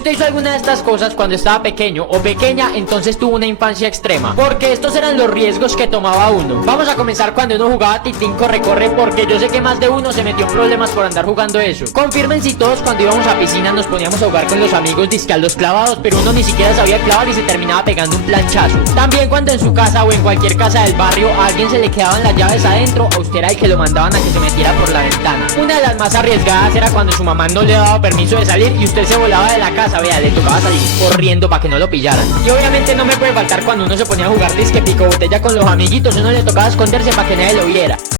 ¿Usted hizo alguna de estas cosas cuando estaba pequeño o pequeña? Entonces tuvo una infancia extrema, porque estos eran los riesgos que tomaba uno. Vamos a comenzar cuando uno jugaba Titín corre, porque yo sé que más de uno se metió en problemas por andar jugando eso. Confirmen si todos cuando íbamos a piscina nos poníamos a jugar con los amigos disque a los clavados, pero uno ni siquiera sabía clavar y se terminaba pegando un planchazo. También cuando en su casa o en cualquier casa del barrio a alguien se le quedaban las llaves adentro, a usted era el que lo mandaban a que se metiera por la ventana. Una de las más arriesgadas era cuando su mamá no le daba permiso de salir y usted se volaba de la casa. Vea, le tocaba salir corriendo para que no lo pillaran. Y obviamente no me puede faltar cuando uno se ponía a jugar disque pico botella con los amiguitos, uno le tocaba esconderse para que nadie lo viera.